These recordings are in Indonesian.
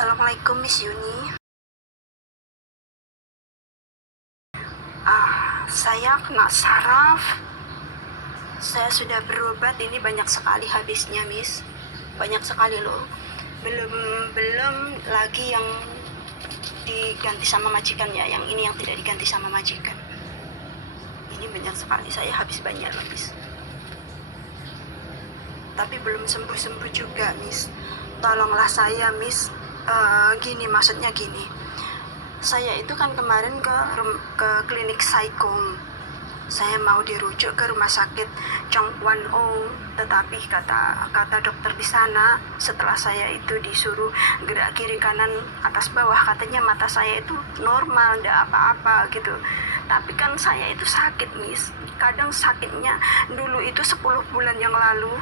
Assalamualaikum Miss Yuni. Saya kena saraf. Saya sudah berobat, ini banyak sekali habisnya Miss. Banyak sekali loh. Belum lagi yang diganti sama majikan ya. Yang ini yang tidak diganti sama majikan. Ini banyak sekali, saya habis banyak loh Miss. Tapi belum sembuh-sembuh juga Miss. Tolonglah saya Miss. Maksudnya gini, saya itu kan kemarin ke klinik Saikong. Saya mau dirujuk ke rumah sakit Chongquan O, tetapi kata dokter di sana, setelah saya itu disuruh gerak kiri kanan atas bawah, katanya mata saya itu normal, enggak apa-apa gitu. Tapi kan saya itu sakit Miss. Kadang sakitnya dulu itu 10 bulan yang lalu.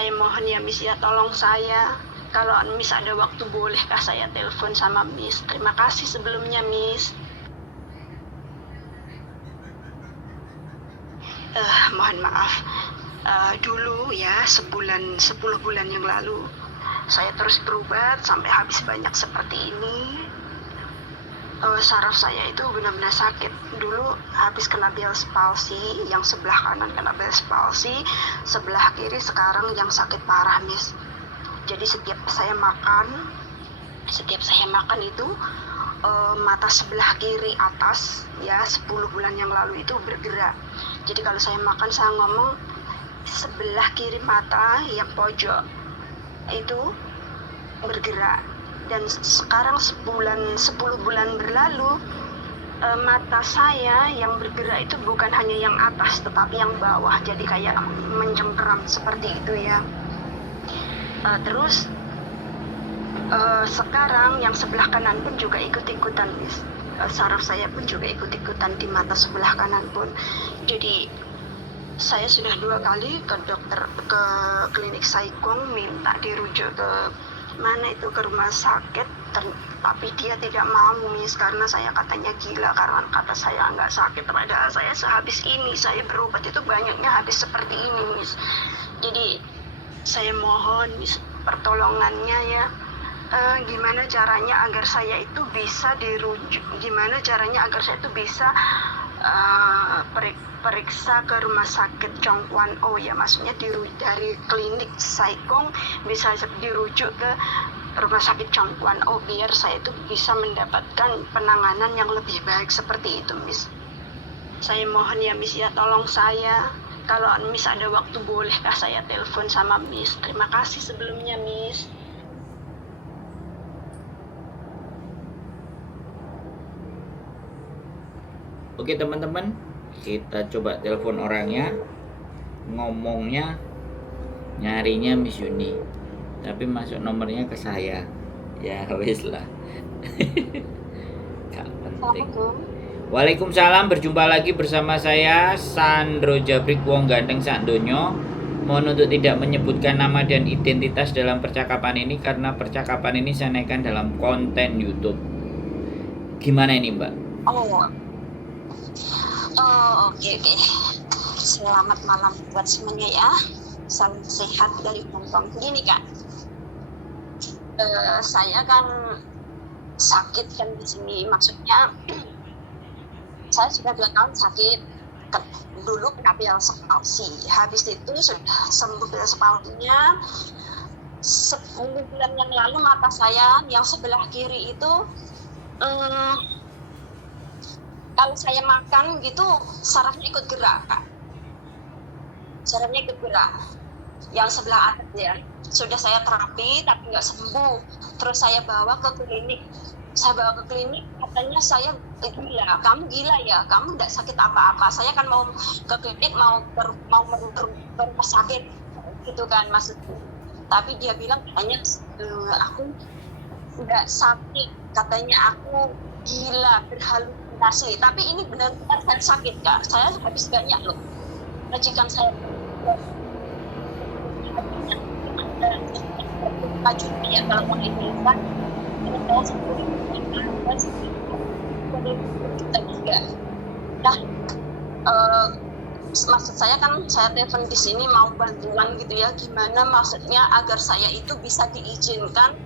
Saya mohon ya Miss ya, tolong saya. Kalau Miss ada waktu, bolehkah saya telepon sama Miss? Terima kasih sebelumnya Miss. Mohon maaf. Dulu ya 10 bulan yang lalu saya terus berobat sampai habis banyak seperti ini. Saraf saya itu benar-benar sakit. Dulu habis kena Bell's palsy, yang sebelah kanan kena Bell's palsy, sebelah kiri sekarang yang sakit parah Miss. Jadi setiap saya makan itu mata sebelah kiri atas ya 10 bulan yang lalu itu bergerak. Jadi kalau saya makan, saya ngomong sebelah kiri mata yang pojok itu bergerak. Dan sekarang 10 bulan berlalu, mata saya yang bergerak itu bukan hanya yang atas tetapi yang bawah, jadi kayak mencengkeram seperti itu ya. Terus sekarang yang sebelah kanan pun juga ikut-ikutan Miss. Saraf saya pun juga ikut-ikutan di mata sebelah kanan pun. Jadi saya sudah 2 kali ke klinik Saikong, minta dirujuk ke ke rumah sakit, tapi dia tidak mau Miss, karena saya katanya gila, karena kata saya nggak sakit, padahal saya sehabis ini saya berobat itu banyaknya habis seperti ini Miss. Jadi saya mohon Miss pertolongannya ya. Gimana caranya agar saya itu bisa dirujuk, gimana caranya agar saya itu bisa periksa ke rumah sakit Chongquan O ya, maksudnya dari klinik Saikong bisa dirujuk ke rumah sakit Chongquan O biar saya itu bisa mendapatkan penanganan yang lebih baik seperti itu Miss. Saya mohon ya Miss ya, tolong saya. Kalau Miss ada waktu, bolehkah saya telepon sama Miss? Terima kasih sebelumnya Miss. Oke teman-teman, kita coba telepon orangnya, ngomongnya, nyarinya Miss Yuni, tapi masuk nomornya ke saya. Ya wis lah. Gak penting. Waalaikumsalam, berjumpa lagi bersama saya Sandro Jabrik Wong Ganteng Sakdonyo. Mohon untuk tidak menyebutkan nama dan identitas dalam percakapan ini, karena percakapan ini saya naikkan dalam konten YouTube. Gimana ini Mbak? Oke. Selamat malam buat semuanya ya. Salam sehat dari Hongkong. Gini Kak, saya kan sakit kan di sini. Maksudnya saya sudah 2 tahun sakit. Dulu kena Bell's palsy. Habis itu sudah sembuh Bell's palsy-nya. 10 bulan yang lalu mata saya yang sebelah kiri itu kalau saya makan gitu sarafnya ikut gerak Kak. Sarafnya ikut gerak. Yang sebelah atas ya. Sudah saya terapi tapi nggak sembuh. Terus saya bawa ke klinik. Katanya saya gila. Kamu gila ya? Kamu nggak sakit apa-apa. Saya kan mau ke klinik, mau rumah sakit gitu kan maksudnya. Tapi dia bilang katanya aku nggak sakit. Katanya aku gila, berhalusinasi. Tapi ini benar-benar saya sakit Kak. Saya habis banyak loh. Majikan saya maju ya kalau mau Indonesia. Kalau saya 10.000 juta juga. Nah, maksud saya kan saya telepon di sini mau bantuan gitu ya, gimana maksudnya agar saya itu bisa diizinkan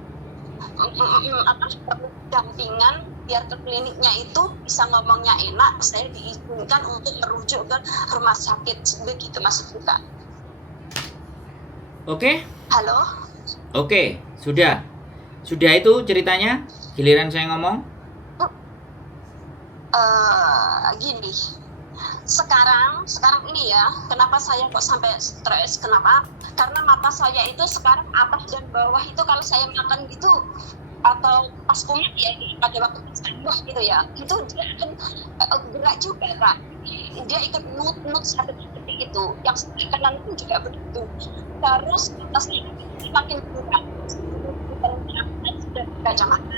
dampingan biar ke kliniknya itu bisa ngomongnya enak, saya diizinkan untuk merujuk ke rumah sakit, begitu maksud kita. Oke? Halo. Oke, sudah itu ceritanya, giliran saya ngomong. Gini, sekarang ini ya, kenapa saya kok sampai stres? Kenapa? Karena mata saya itu sekarang atas dan bawah itu kalau saya makan gitu atau pas kulit ya pada waktu pas gitu ya, itu dia akan gerak juga Kak. Dia ikut nut seperti itu. Yang sebelah kanan pun juga begitu. Terus mata saya makin gerak. Sudah kacamata.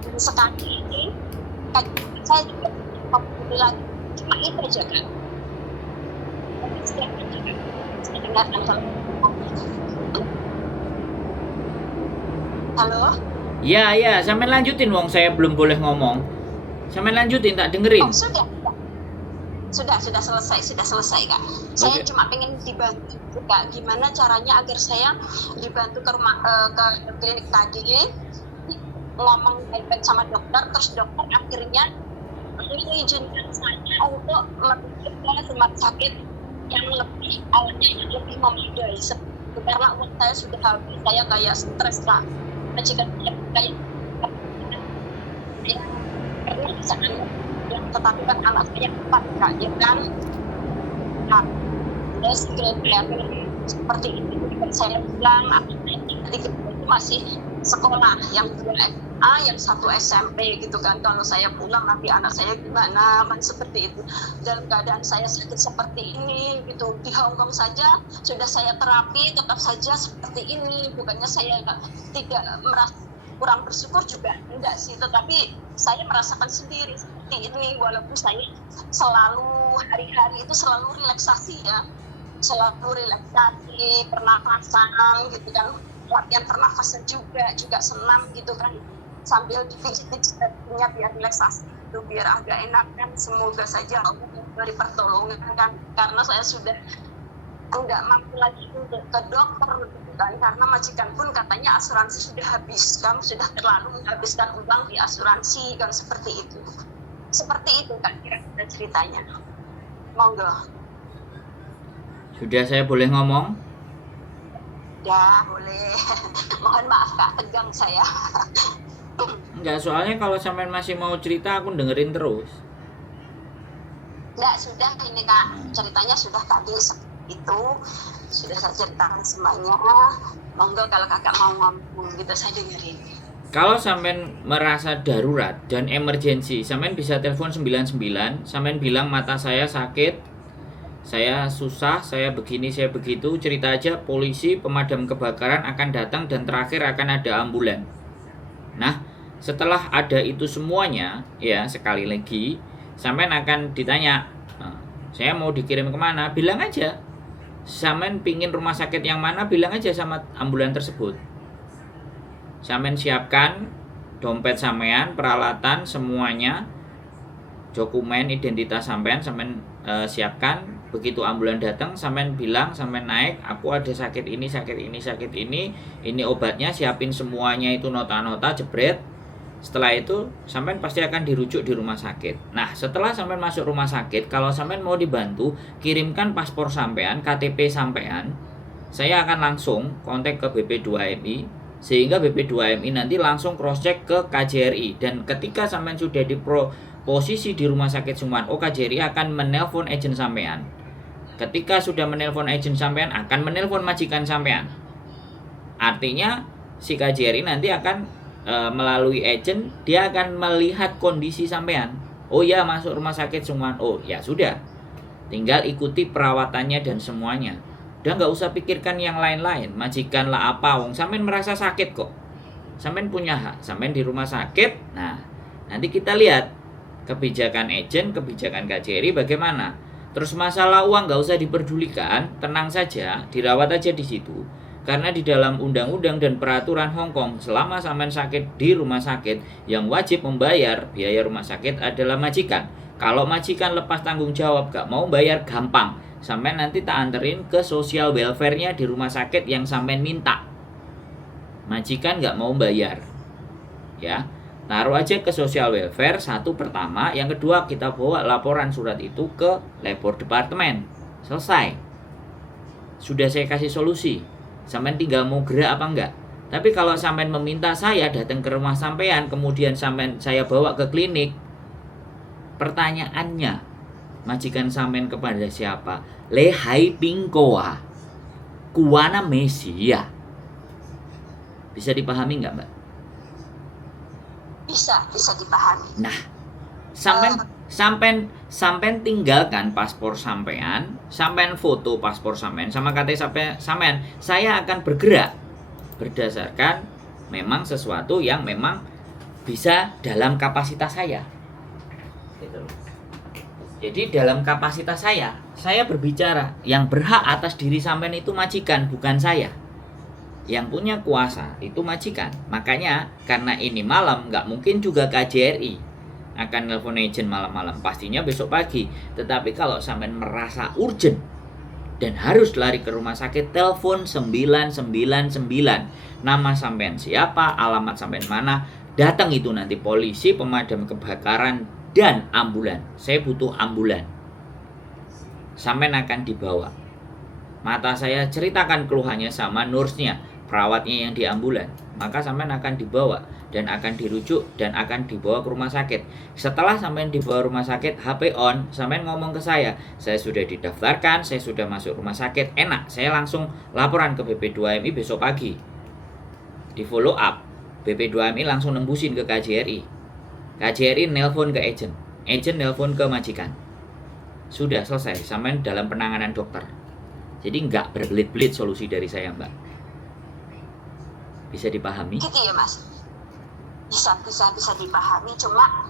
Dan sekarang ini saya juga lagi cuma itu aja kan. Tapi setiap aja kan saya dengarkan kalau halo. Ya, sampean lanjutin wong saya belum boleh ngomong. Sampean lanjutin, tak dengerin. Oh, sudah selesai Kak. Saya cuma pengen dibantu Kak, gimana caranya agar saya dibantu ke rumah ke klinik tadi, ngomong baik-baik sama dokter, terus dokter akhirnya mengizinkan saya untuk merujuk ke rumah sakit yang lebih awalnya yang lebih memadai, karena uang saya sudah habis, saya kayak stres Kak. Jika kayak karena misalkan yang tetapi kan anak saya empat Kak, ya kan. Nah, terus seperti itu saya bilang anak saya itu masih sekolah, yang 2 SMA, yang 1 SMP gitu kan. Kalau saya pulang nanti anak saya gimana, kan seperti itu. Dalam keadaan saya sakit seperti ini gitu, di Hongkong saja sudah saya terapi tetap saja seperti ini. Bukannya saya tidak merasa kurang bersyukur juga enggak sih, tetapi saya merasakan sendiri seperti ini, walaupun saya selalu hari-hari itu selalu relaksasi ya, selalu relaksasi, pernafasan gitu kan, latihan pernafasan juga senam gitu kan, sambil dipijit-pijit kakinya biar relaksasi itu, biar agak enak kan. Semoga saja Allah memberi pertolongan kan, karena saya sudah enggak mampu lagi untuk ke dokter gitu kan, karena majikan pun katanya asuransi sudah habis kan, sudah terlalu menghabiskan uang di asuransi kan, seperti itu kan kira-kira ceritanya. Monggo. Sudah saya boleh ngomong? Ya boleh. Mohon maaf Kak, tegang saya. Enggak, soalnya kalau sampean masih mau cerita aku dengerin terus. Enggak, sudah ini Kak, ceritanya sudah tadi itu sudah saya ceritakan semuanya. Monggo kalau kakak mau ngomong gitu saya dengerin. Kalau sampean merasa darurat dan emergensi, sampean bisa telepon 99, sampean bilang mata saya sakit, saya susah, saya begini, saya begitu, cerita aja, polisi, pemadam kebakaran akan datang dan terakhir akan ada ambulan. Nah, setelah ada itu semuanya, ya sekali lagi, sampean akan ditanya, saya mau dikirim kemana? Bilang aja. Sampean pingin rumah sakit yang mana, bilang aja sama ambulan tersebut. Sampean siapkan dompet sampean, peralatan semuanya, dokumen identitas sampean siapkan. Begitu ambulan datang, sampean bilang, sampean naik, aku ada sakit ini, ini obatnya, siapin semuanya itu nota-nota, jebret. Setelah itu sampean pasti akan dirujuk di rumah sakit. Nah, setelah sampean masuk rumah sakit, kalau sampean mau dibantu, kirimkan paspor sampean, KTP sampean. Saya akan langsung kontak ke BP2MI, sehingga BP2MI nanti langsung cross check ke KJRI. Dan ketika sampean sudah di posisi di rumah sakit Suman, KJRI akan menelpon agen sampean. Ketika sudah menelpon agen sampean, akan menelpon majikan sampean. Artinya si KJRI nanti akan melalui agent, dia akan melihat kondisi sampean. Oh ya, masuk rumah sakit Suman. Oh ya sudah, tinggal ikuti perawatannya dan semuanya. Udah nggak usah pikirkan yang lain-lain, majikan lah apa, wong sampean merasa sakit kok, sampean punya hak, sampean di rumah sakit. Nah, nanti kita lihat kebijakan agent, kebijakan KJRI bagaimana. Terus masalah uang nggak usah diperdulikan, tenang saja, dirawat aja di situ. Karena di dalam undang-undang dan peraturan Hong Kong, selama sampean sakit di rumah sakit, yang wajib membayar biaya rumah sakit adalah majikan. Kalau majikan lepas tanggung jawab gak mau bayar gampang, sampai nanti tak anterin ke social welfare-nya di rumah sakit yang sampai minta. Majikan gak mau bayar, ya taruh aja ke social welfare satu pertama, yang kedua kita bawa laporan surat itu ke labor departemen, selesai. Sudah saya kasih solusi, sampean tinggal mau gerak apa enggak. Tapi kalau sampean meminta saya datang ke rumah sampean, kemudian sampean saya bawa ke klinik, pertanyaannya, majikan sampean kepada siapa? Lehai pingkoa, kuana mesia. Bisa dipahami nggak, Mbak? Bisa dipahami. Nah, sampean tinggalkan paspor sampean foto paspor sampean sama KTP sampean, saya akan bergerak berdasarkan memang sesuatu yang memang bisa dalam kapasitas saya. Gitu. Jadi dalam kapasitas saya berbicara, yang berhak atas diri sampean itu majikan, bukan saya. Yang punya kuasa itu majikan. Makanya karena ini malam, nggak mungkin juga KJRI akan nelfon agent malam-malam, pastinya besok pagi. Tetapi kalau sampean merasa urgent dan harus lari ke rumah sakit, telepon 999. Nama sampean siapa, alamat sampean mana, datang itu nanti polisi, pemadam kebakaran, dan ambulan. Saya butuh ambulan. Sampean akan dibawa. Mata saya ceritakan keluhannya sama nurse-nya, perawatnya yang di ambulan. Maka sampean akan dibawa dan akan dirujuk dan akan dibawa ke rumah sakit. Setelah sampean dibawa rumah sakit, HP on, sampean ngomong ke saya sudah didaftarkan, saya sudah masuk rumah sakit, enak, saya langsung laporan ke BP2MI besok pagi. Di follow up, BP2MI langsung nembusin ke KJRI. KJRI nelpon ke agent nelpon ke majikan. Sudah selesai, sampean dalam penanganan dokter. Jadi nggak berbelit-belit solusi dari saya, Mbak. Bisa dipahami? Gitu ya, Mas. Bisa dipahami, cuma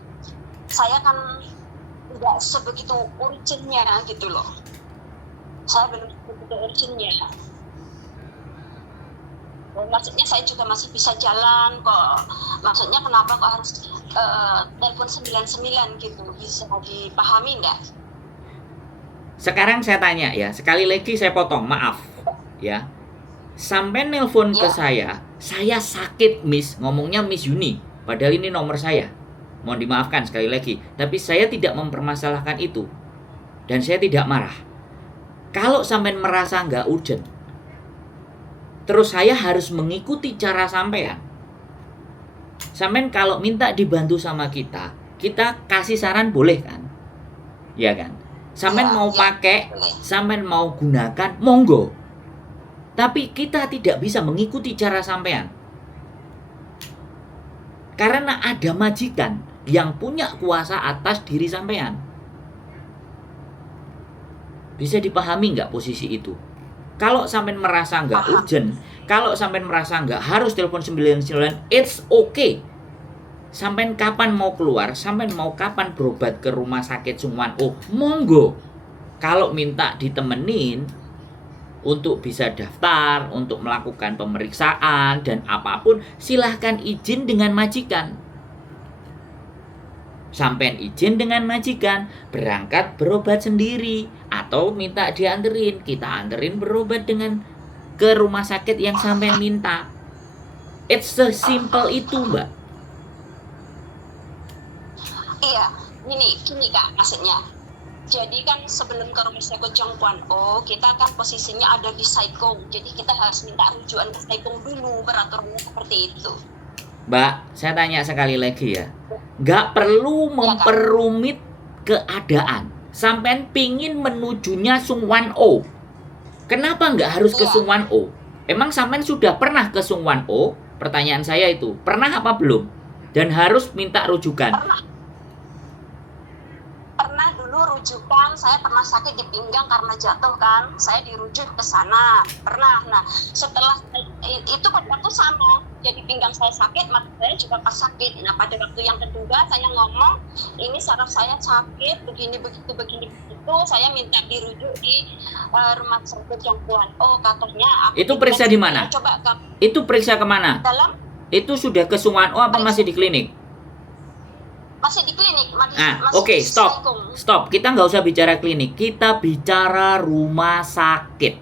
saya kan tidak sebegitu urgentnya gitu loh. Saya belum sebegitu urgentnya. Maksudnya saya juga masih bisa jalan kok. Maksudnya kenapa kok harus telepon 99 gitu? Bisa dipahami enggak? Sekarang saya tanya ya, sekali lagi saya potong, maaf ya. Sampai nelpon ke saya sakit Miss, ngomongnya Miss Yuni, padahal ini nomor saya. Mohon dimaafkan sekali lagi, tapi saya tidak mempermasalahkan itu. Dan saya tidak marah. Kalau sampai merasa nggak urgent, terus saya harus mengikuti cara sampean. Sampean kalau minta dibantu sama kita kasih saran boleh kan? Ya kan? Sampean mau pakai, sampean mau gunakan, monggo. Tapi kita tidak bisa mengikuti cara sampean. Karena ada majikan yang punya kuasa atas diri sampean. Bisa dipahami nggak posisi itu? Kalau sampean merasa nggak urgent, kalau sampean merasa nggak harus telepon 99, it's okay. Sampean kapan mau keluar, sampean mau kapan berobat ke rumah sakit Sungwan, monggo. Kalau minta ditemenin untuk bisa daftar, untuk melakukan pemeriksaan dan apapun, silahkan izin dengan majikan. Sampean izin dengan majikan, berangkat berobat sendiri, atau minta dianterin, kita anterin berobat dengan ke rumah sakit yang sampean minta. It's simple itu, Mbak. Iya, gini Kak, maksudnya. Jadi kan sebelum ke rumah sakit Jongkuan kita kan posisinya ada di Saikong. Jadi kita harus minta rujukan ke Saikong dulu, peraturannya seperti itu. Mbak, saya tanya sekali lagi ya. Nggak perlu memperumit keadaan. Sampean pingin menujunya Sungwan O. Kenapa nggak harus ke Sungwan O? Emang sampean sudah pernah ke Sungwan O? Pertanyaan saya itu. Pernah apa belum? Dan harus minta rujukan. Pernah dulu rujukan, saya pernah sakit di pinggang karena jatuh kan, saya dirujuk ke sana, pernah. Nah, setelah itu pada waktu sama, jadi pinggang saya sakit, mata saya juga pas sakit. Nah, pada waktu yang kedua saya ngomong, ini saraf saya sakit, begini begitu, saya minta dirujuk di rumah sakit Jongkuan. Katanya itu periksa di mana? Itu periksa kemana? Dalam? Itu sudah ke Sungwan O apa masih di klinik? Masih di klinik, masih Oke, di stop. Saikung. Stop, kita nggak usah bicara klinik. Kita bicara rumah sakit.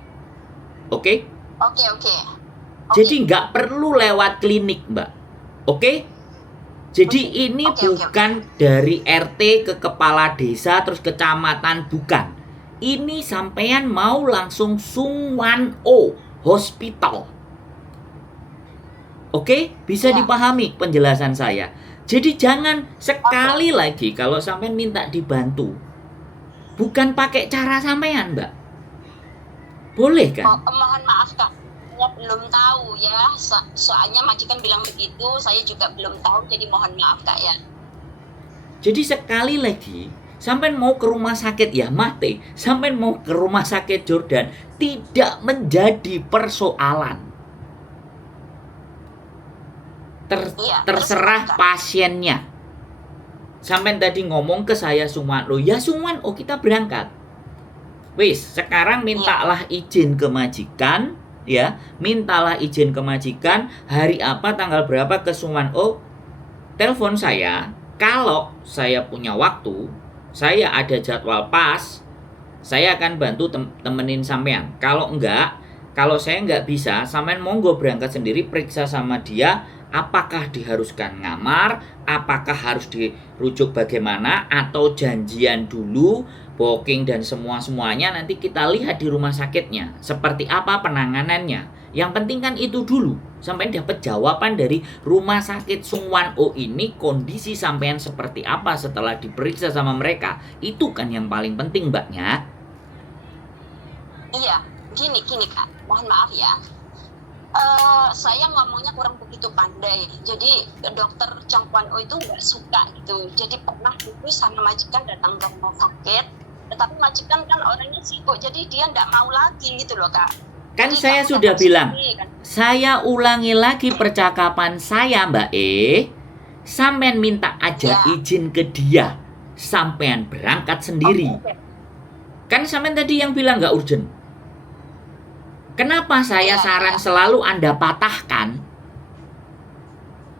Oke? Oke. Jadi nggak perlu lewat klinik, Mbak. Oke? Jadi ini Oke. bukan dari RT ke kepala desa terus kecamatan, bukan. Ini sampean mau langsung Sungwan-o Hospital. Oke? Bisa Ya. dipahami penjelasan saya. Jadi jangan sekali lagi kalau sampean minta dibantu, bukan pakai cara sampean, Mbak. Boleh kan? Mohon maaf Kak, saya belum tahu ya. Soalnya majikan bilang begitu, saya juga belum tahu. Jadi mohon maaf Kak ya. Jadi sekali lagi, sampean mau ke rumah sakit Yamate, sampean mau ke rumah sakit Jordan, tidak menjadi persoalan. Terserah pasiennya. Sampean tadi ngomong ke saya Sungwan, loh ya Sungwan, kita berangkat. Wis, sekarang mintalah izin ke majikan, ya, mintalah izin ke majikan, hari apa, tanggal berapa ke Sungwan. Telepon saya, kalau saya punya waktu, saya ada jadwal pas, saya akan bantu temenin sampean. Kalau enggak, kalau saya enggak bisa, sampean monggo berangkat sendiri, periksa sama dia, apakah diharuskan ngamar, apakah harus dirujuk bagaimana, atau janjian dulu, booking dan semuanya nanti kita lihat di rumah sakitnya seperti apa penanganannya. Yang penting kan itu dulu, sampai dapat jawaban dari rumah sakit Sungwan-o ini, kondisi sampean seperti apa setelah diperiksa sama mereka. Itu kan yang paling penting, Mbaknya. Iya, gini Kak, mohon maaf ya. Saya ngomongnya kurang begitu pandai. Jadi dokter Chong Kwan-o itu nggak suka gitu. Jadi pernah dulu sama majikan datang ke rumah sakit, tetapi majikan kan orangnya sibuk, jadi dia nggak mau lagi gitu loh Kak. Kan Jadi saya sudah bilang, kan? Saya ulangi lagi percakapan saya, Mbak Sampean minta aja izin ke dia, sampean berangkat sendiri. Kan sampean tadi yang bilang nggak urgent. Kenapa saya saran selalu Anda patahkan?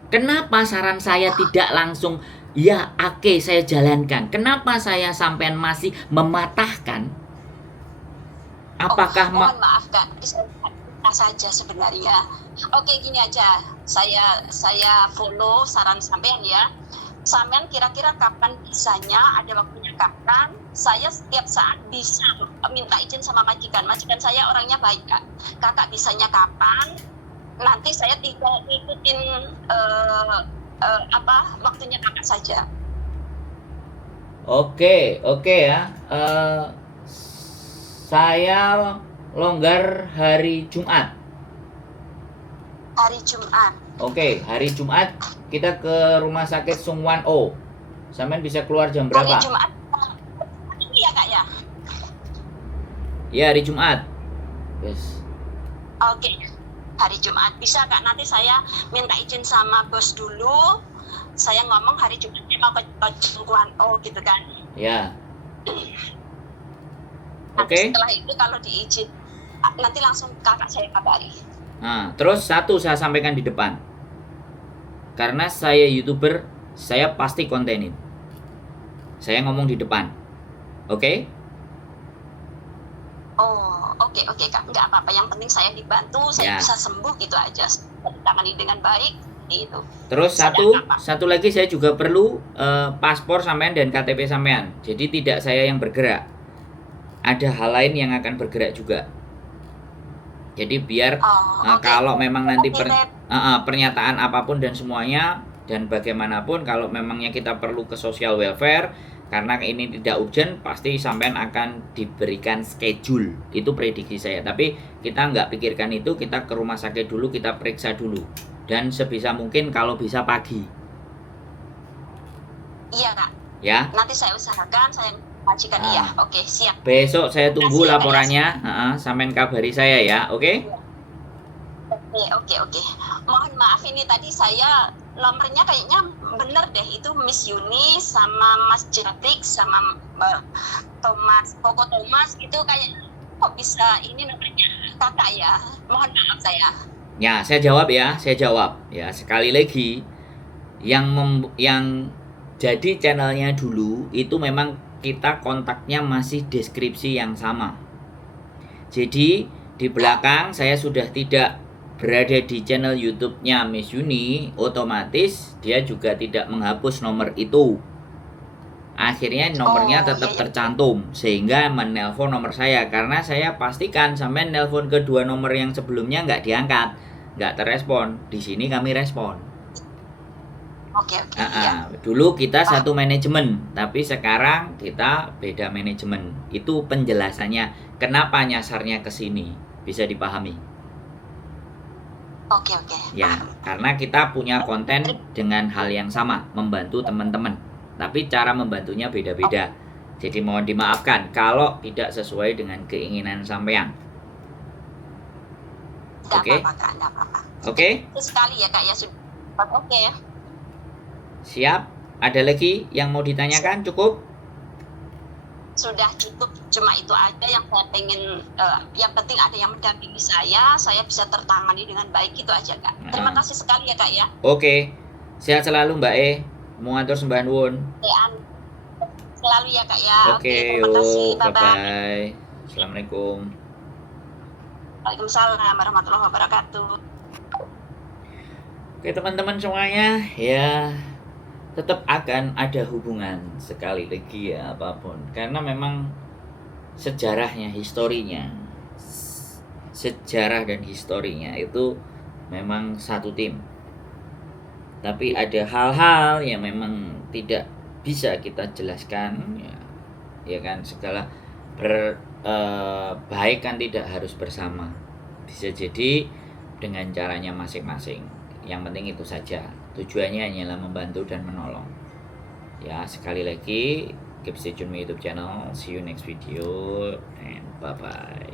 Kenapa saran saya tidak langsung, ya oke, saya jalankan? Kenapa saya sampean masih mematahkan? Apakah mohon maaf Kak, saya saja sebenarnya. Oke, gini aja, saya follow saran sampean ya. Sampean kira-kira kapan bisanya, ada waktunya kapan? Saya setiap saat bisa minta izin sama majikan. Majikan saya orangnya baik Kak. Kakak bisanya kapan? Nanti saya tinggal ngikutin waktunya kakak saja. Oke ya. Saya longgar hari Jumat. Hari Jumat. Oke, hari Jumat kita ke rumah sakit Sungwan-o. Sampean bisa keluar jam berapa? Hari Jumat. Iya Kak ya. Ya, hari Jumat. Yes. Oke. Hari Jumat bisa Kak. Nanti saya minta izin sama bos dulu. Saya ngomong hari Jumat mau ke Sungwan-o gitu kan. Ya. Oke. Setelah itu kalau diizin nanti langsung kakak saya kabari. Nah, terus satu saya sampaikan di depan. Karena saya YouTuber, saya pasti kontenin. Saya ngomong di depan. Oke? Oke Kak. Enggak apa-apa. Yang penting saya dibantu, saya bisa sembuh gitu aja. Ditangani dengan baik itu. Terus satu lagi saya juga perlu paspor sampean dan KTP sampean. Jadi tidak saya yang bergerak. Ada hal lain yang akan bergerak juga. Jadi biar kalau memang nanti pernyataan apapun dan semuanya dan bagaimanapun, kalau memangnya kita perlu ke social welfare karena ini tidak urgent, pasti sampean akan diberikan schedule. Itu prediksi saya. Tapi kita nggak pikirkan itu, kita ke rumah sakit dulu, kita periksa dulu. Dan sebisa mungkin kalau bisa pagi. Iya Kak. Ya. Nanti saya usahakan, saya majikan iya. Oke, siap. Besok saya tunggu laporannya. Sampean kabari saya ya, oke? Oke. Mohon maaf ini tadi saya nomornya kayaknya bener deh, itu Miss Yuni sama Mas Jatik sama Koko Thomas itu kayaknya kok bisa ini nomornya kakak ya. Mohon maaf saya. Ya, saya jawab ya. Ya, sekali lagi yang Jadi channelnya dulu itu memang kita kontaknya masih deskripsi yang sama. Jadi di belakang saya sudah tidak berada di channel YouTube-nya Miss Yuni, otomatis dia juga tidak menghapus nomor itu. Akhirnya nomornya tetap iya. tercantum sehingga menelpon nomor saya, karena saya pastikan sampai nelpon kedua nomor yang sebelumnya nggak diangkat, nggak terrespon. Di sini kami respon. Oke, iya. Dulu kita satu manajemen, tapi sekarang kita beda manajemen. Itu penjelasannya kenapa nyasarnya ke sini, bisa dipahami. Oke. Ya, karena kita punya konten dengan hal yang sama, membantu teman-teman. Tapi cara membantunya beda-beda. Jadi mohon dimaafkan kalau tidak sesuai dengan keinginan sampean. Nggak Oke? apa-apa, Kak, nggak apa-apa. Oke? Itu sekali ya, Kak, ya sudah. Oke ya. Siap? Ada lagi yang mau ditanyakan? Cukup? Sudah cukup, cuma itu aja yang saya pengen, yang penting ada yang mendampingi saya bisa tertangani dengan baik, itu aja, Kak. Terima kasih sekali ya, Kak, ya. Oke. Sehat selalu Mbak E. Mengatur sembah nuwun. Selalu ya, Kak, ya. Oke, terima kasih. yuk, bye-bye. Assalamualaikum. Waalaikumsalam warahmatullahi wabarakatuh. Oke teman-teman semuanya, ya tetap akan ada hubungan sekali lagi ya apapun, karena memang sejarahnya, sejarah dan historinya itu memang satu tim. Tapi ada hal-hal yang memang tidak bisa kita jelaskan, ya kan, segala baik kan tidak harus bersama, bisa jadi dengan caranya masing-masing. Yang penting itu saja, tujuannya hanyalah membantu dan menolong. Ya, sekali lagi keep stay tune my YouTube channel. See you next video and bye bye.